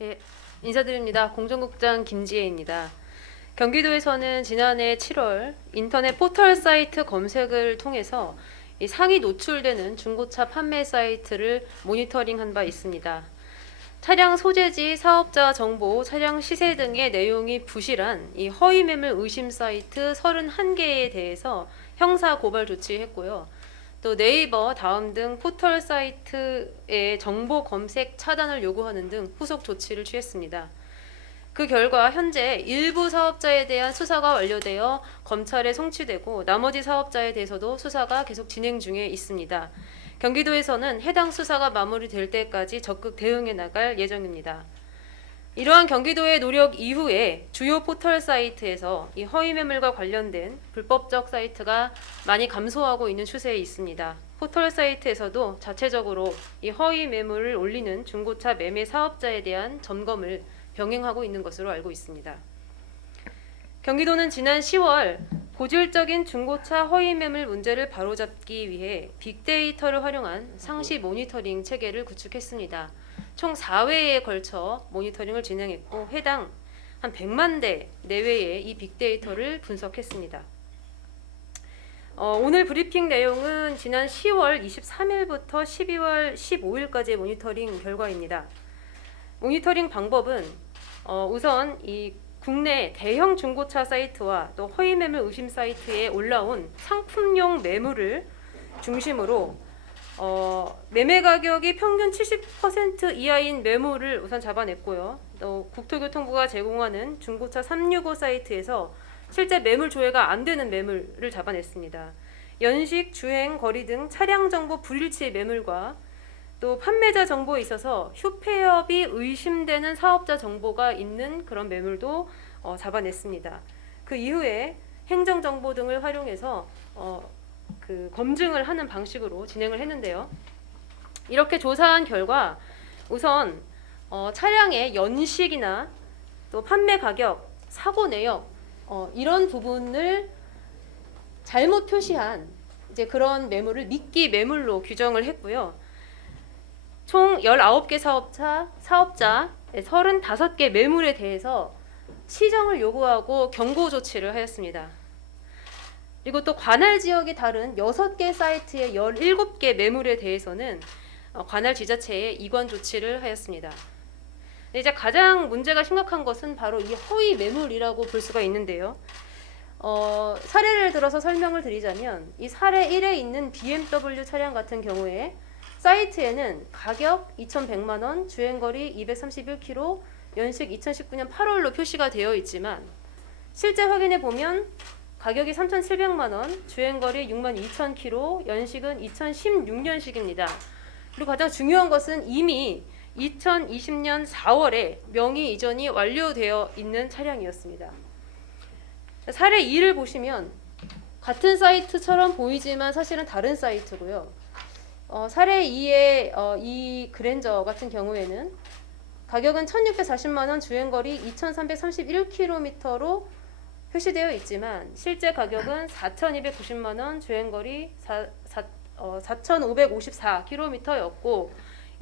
예, 인사드립니다. 공정국장 김지혜입니다. 경기도에서는 지난해 7월 인터넷 포털 사이트 검색을 통해서 이 상위 노출되는 중고차 판매 사이트를 모니터링한 바 있습니다. 차량 소재지, 사업자 정보, 차량 시세 등의 내용이 부실한 이 허위 매물 의심 사이트 31개에 대해서 형사 고발 조치했고요. 또 네이버, 다음 등 포털 사이트의 정보 검색 차단을 요구하는 등 후속 조치를 취했습니다. 그 결과 현재 일부 사업자에 대한 수사가 완료되어 검찰에 송치되고 나머지 사업자에 대해서도 수사가 계속 진행 중에 있습니다. 경기도에서는 해당 수사가 마무리될 때까지 적극 대응해 나갈 예정입니다. 이러한 경기도의 노력 이후에 주요 포털 사이트에서 이 허위 매물과 관련된 불법적 사이트가 많이 감소하고 있는 추세에 있습니다. 포털 사이트에서도 자체적으로 이 허위 매물을 올리는 중고차 매매 사업자에 대한 점검을 병행하고 있는 것으로 알고 있습니다. 경기도는 지난 10월 고질적인 중고차 허위 매물 문제를 바로잡기 위해 빅데이터를 활용한 상시 모니터링 체계를 구축했습니다. 총 4회에 걸쳐 모니터링을 진행했고 해당 한 100만 대 내외의 이 빅데이터를 분석했습니다. 오늘 브리핑 내용은 지난 10월 23일부터 12월 15일까지의 모니터링 결과입니다. 모니터링 방법은 우선 이 국내 대형 중고차 사이트와 또 허위 매물 의심 사이트에 올라온 상품용 매물을 중심으로 매매 가격이 평균 70% 이하인 매물을 우선 잡아냈고요. 또 국토교통부가 제공하는 중고차 365 사이트에서 실제 매물 조회가 안 되는 매물을 잡아냈습니다. 연식, 주행, 거리 등 차량 정보 불일치 매물과 또 판매자 정보에 있어서 휴폐업이 의심되는 사업자 정보가 있는 그런 매물도 잡아냈습니다. 그 이후에 행정정보 등을 활용해서 검증을 하는 방식으로 진행을 했는데요. 이렇게 조사한 결과 우선 차량의 연식이나 또 판매 가격, 사고 내역 이런 부분을 잘못 표시한 이제 그런 매물을 미끼 매물로 규정을 했고요. 총 19개 사업자 35개 매물에 대해서 시정을 요구하고 경고 조치를 하였습니다. 그리고 또 관할 지역이 다른 6개 사이트의 17개 매물에 대해서는 관할 지자체에 이관 조치를 하였습니다. 이제 가장 문제가 심각한 것은 바로 이 허위 매물이라고 볼 수가 있는데요. 사례를 들어서 설명을 드리자면 이 사례 1에 있는 BMW 차량 같은 경우에 사이트에는 가격 2,100만 원, 주행거리 231km, 연식 2019년 8월로 표시가 되어 있지만 실제 확인해 보면 가격이 3,700만 원, 주행거리 62,000km, 연식은 2016년식입니다. 그리고 가장 중요한 것은 이미 2020년 4월에 명의 이전이 완료되어 있는 차량이었습니다. 사례 2를 보시면 같은 사이트처럼 보이지만 사실은 다른 사이트고요. 사례 2의 이 그랜저 같은 경우에는 가격은 1,640만 원, 주행거리 2,331km로 표시되어 있지만 실제 가격은 4,290만 원, 주행거리 4,554km였고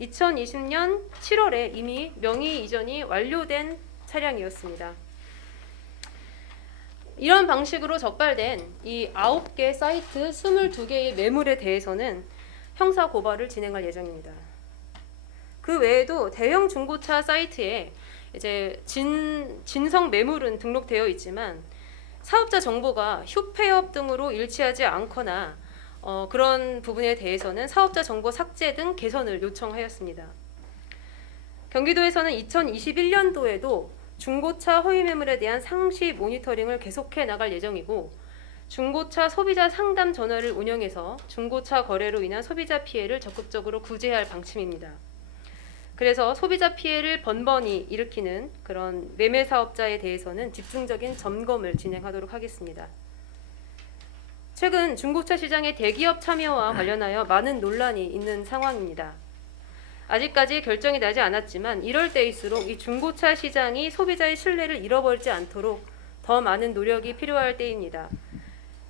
2020년 7월에 이미 명의 이전이 완료된 차량이었습니다. 이런 방식으로 적발된 이 9개 사이트 22개의 매물에 대해서는 형사 고발을 진행할 예정입니다. 그 외에도 대형 중고차 사이트에 이제 진성 매물은 등록되어 있지만 사업자 정보가 휴폐업 등으로 일치하지 않거나 그런 부분에 대해서는 사업자 정보 삭제 등 개선을 요청하였습니다. 경기도에서는 2021년도에도 중고차 허위 매물에 대한 상시 모니터링을 계속해 나갈 예정이고 중고차 소비자 상담 전화를 운영해서 중고차 거래로 인한 소비자 피해를 적극적으로 구제할 방침입니다. 그래서 소비자 피해를 번번이 일으키는 그런 매매 사업자에 대해서는 집중적인 점검을 진행하도록 하겠습니다. 최근 중고차 시장의 대기업 참여와 관련하여 많은 논란이 있는 상황입니다. 아직까지 결정이 나지 않았지만 이럴 때일수록 이 중고차 시장이 소비자의 신뢰를 잃어버리지 않도록 더 많은 노력이 필요할 때입니다.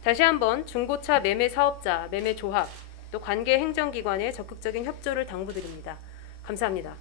다시 한번 중고차 매매 사업자, 매매 조합, 또 관계 행정기관의 적극적인 협조를 당부드립니다. 감사합니다.